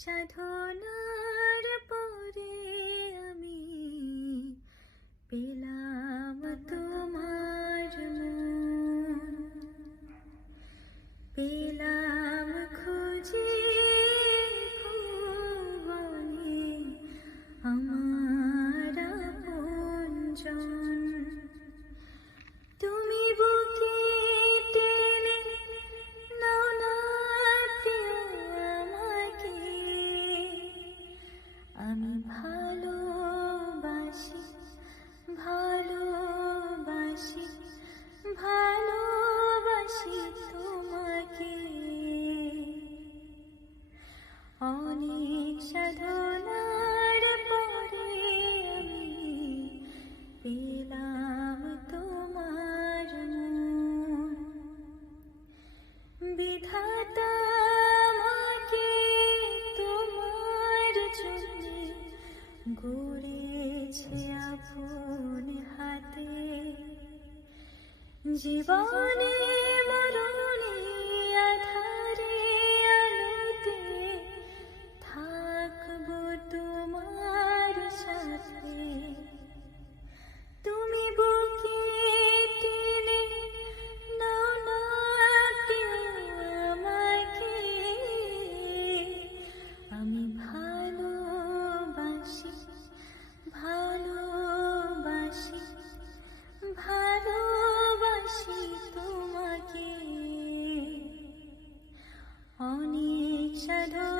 সাধনার পরে আমি পেলাম তোমার মন, পেলাম খুঁজে ভুবনে আমার আপনজন। তুমি বুকে টেনে নাও না প্রিয় আমাকে, আমি ভালোবাসি ভালোবাসি ভালোবাসি তোমাকে। অনেক সাধনার পরে আমি পেলাম তোমার মন। বিধাতা আমাকে তোমার জন্য গড়েছে আপন হাতে। জীবনে মরণে আধারে আলোতে থাকবো তোমার সাথে। তুমি বুকে টেনে নাও না প্রিয় আমাকে, আমি ভালোবাসি ভালোবাসি ভালোবাসি তোমাকে। অনেক সাধনা